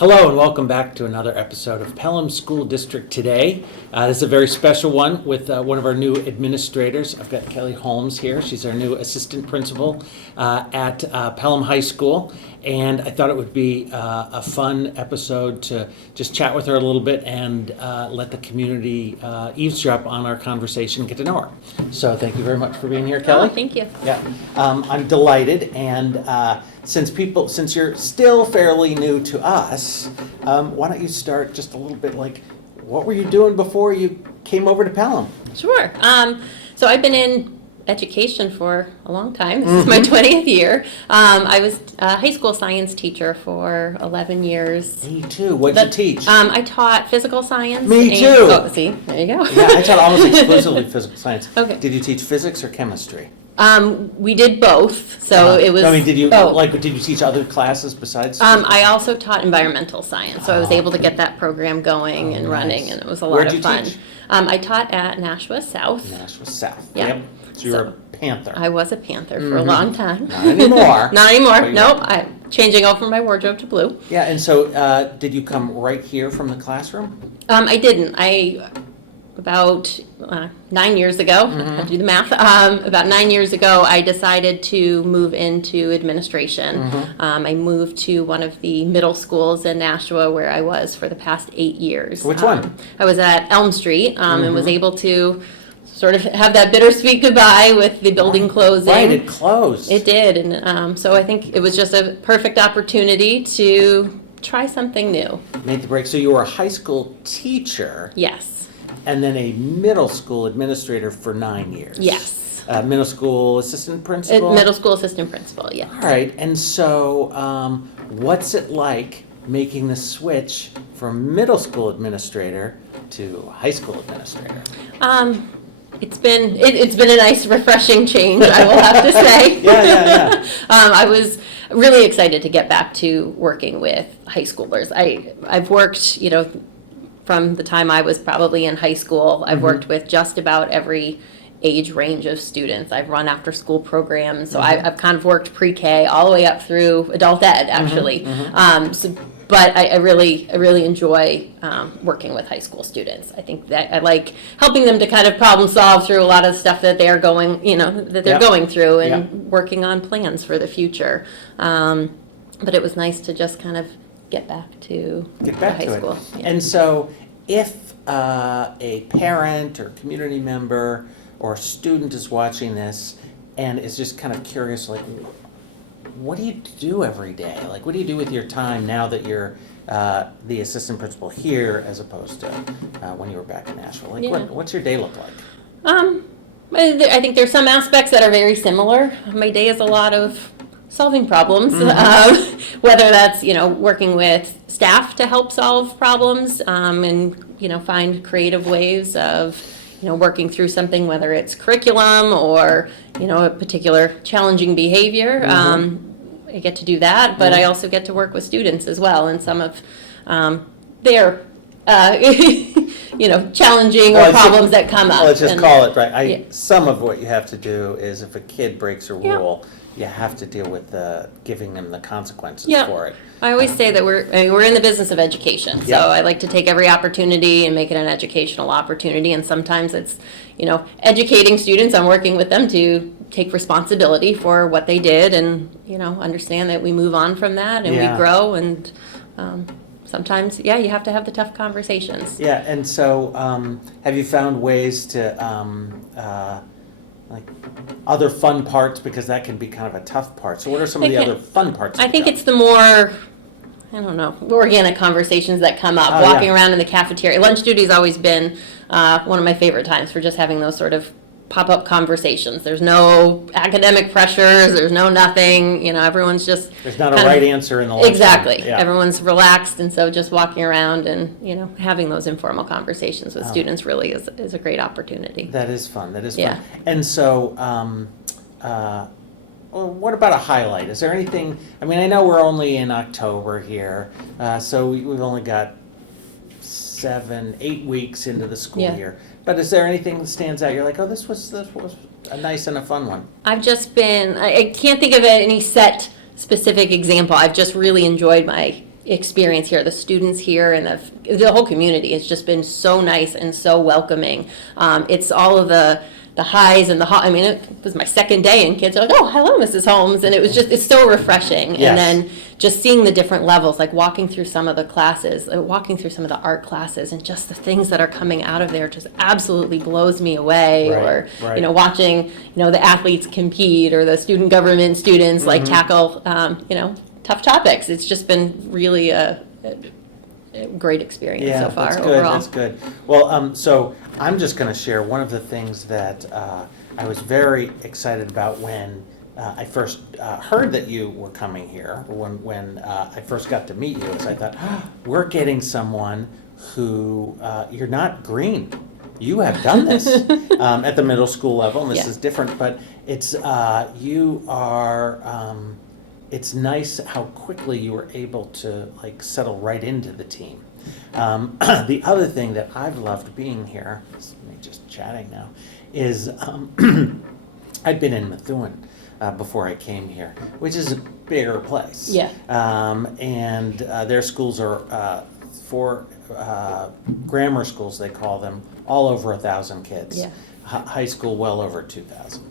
Hello and welcome back to another episode of Pelham School District Today. This is a very special one with one of our new administrators. I've got Kelly Holmes here. She's our new assistant principal at Pelham High School. And I thought it would be a fun episode to just chat with her a little bit and let the community eavesdrop on our conversation and get to know her. So thank you very much for being here, Kelly. Oh, thank you. Yeah, I'm delighted, and since you're still fairly new to us, why don't you start just a little bit like, what were you doing before you came over to Pelham? Sure. So I've been in education for a long time. This is my 20th year. I was a high school science teacher for 11 years. Me too. What did you teach? I taught physical science. Me too. Oh, see, there you go. Yeah, I taught almost exclusively physical science. Okay. Did you teach physics or chemistry? We did both. So it was. I mean, did you both. did you teach other classes besides? I also taught environmental science, so I was able to get that program going and running, nice. and it was a lot Where'd of you fun. teach? I taught at Nashua South. Nashua South. Yeah. Yep. So you were a Panther. I was a Panther for a long time. Not anymore. Not anymore. But Nope. I'm changing over my wardrobe to blue. Yeah, and so did you come right here from the classroom? I didn't. About 9 years ago, I have to do the math, about 9 years ago, I decided to move into administration. I moved to one of the middle schools in Nashua where I was for the past 8 years. Which one? I was at Elm Street and was able to sort of have that bittersweet goodbye with the building closing. Right, it closed. It did, and so I think it was just a perfect opportunity to try something new. Made the break. So you were a high school teacher. Yes. And then a middle school administrator for 9 years. Yes. Middle school assistant principal? Middle school assistant principal, yes. All right, and so what's it like making the switch from middle school administrator to high school administrator? It's been a nice, refreshing change, I will have to say. Yeah. I was really excited to get back to working with high schoolers. I've worked, from the time I was probably in high school, I've worked with just about every age range of students. I've run after school programs, so I've kind of worked pre-K all the way up through adult ed, actually. But I really enjoy working with high school students. I think that I like helping them to kind of problem solve through a lot of stuff that they're going, going through and working on plans for the future. But it was nice to just kind of get back to high school. Yeah. And so if a parent or community member or student is watching this and is just kind of curious, like, what do you do every day? Like, what do you do with your time now that you're the assistant principal here as opposed to when you were back in Nashville? Like, what's your day look like? I think there's some aspects that are very similar. My day is a lot of solving problems, whether that's, working with staff to help solve problems and, find creative ways of, working through something, whether it's curriculum or, a particular challenging behavior. I get to do that, but I also get to work with students as well, and some of their, challenging or problems that come up. Let's just call it, right? Some of what you have to do is if a kid breaks a rule, you have to deal with giving them the consequences for it. I always say that we're in the business of education, so I like to take every opportunity and make it an educational opportunity, and sometimes it's, educating students. I'm working with them to take responsibility for what they did and, understand that we move on from that and we grow, and sometimes, you have to have the tough conversations. Yeah, and so have you found ways to like other fun parts, because that can be kind of a tough part. So what are some of the other fun parts? I think it's the more, organic conversations that come up, walking around in the cafeteria. Lunch duty's always been one of my favorite times for just having those sort of pop-up conversations. There's no academic pressures, there's no nothing, everyone's just... There's not a right answer in the lunch. Exactly. Yeah. Everyone's relaxed, and so just walking around and, having those informal conversations with students really is a great opportunity. That is fun. Yeah. And so, what about a highlight? Is there anything... I know we're only in October here, so we've only got 7-8 weeks into the school year. But is there anything that stands out? You're like, this was a nice and a fun one. I've just been, I can't think of any set specific example. I've just really enjoyed my experience here. The students here and the whole community has just been so nice and so welcoming. It's all of the highs and I mean, it was my second day and kids are like, oh, hello, Mrs. Holmes. And it's so refreshing. Yes. And then just seeing the different levels, like walking through some of the classes, walking through some of the art classes, and just the things that are coming out of there just absolutely blows me away. Right, Or, right. Watching, the athletes compete or the student government students like tackle, tough topics. It's just been really a great experience so far overall. That's good. Well, so I'm just going to share one of the things that I was very excited about when I first heard that you were coming here. When I first got to meet you, is I thought, we're getting someone who you're not green. You have done this at the middle school level, and this is different, but it's you are. It's nice how quickly you were able to settle right into the team. The other thing that I've loved being here, this is me just chatting now, is I'd been in Methuen before I came here, which is a bigger place. Yeah. And their schools are for grammar schools, they call them, all over 1,000 kids. Yeah. High school, well over 2,000.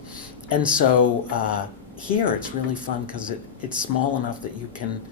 And so here it's really fun because it's small enough that you can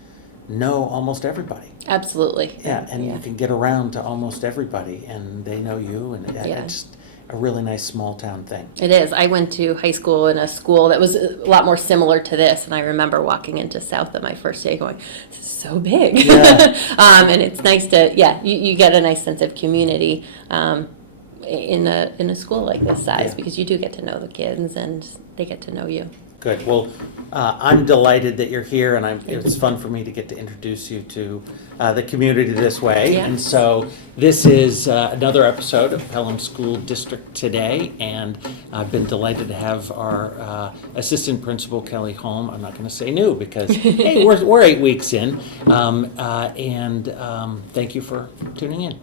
know almost everybody. Absolutely. Yeah, and you can get around to almost everybody, and they know you, and it's a really nice small town thing. It is. I went to high school in a school that was a lot more similar to this, and I remember walking into South on my first day going, this is so big. Yeah. And it's nice to, you get a nice sense of community in a school like this size, because you do get to know the kids, and they get to know you. Good. Well, I'm delighted that you're here, and it's fun for me to get to introduce you to the community this way. Yeah. And so this is another episode of Pelham School District Today, and I've been delighted to have our assistant principal, Kelly Holm. I'm not going to say new because, hey, we're 8 weeks in, and thank you for tuning in.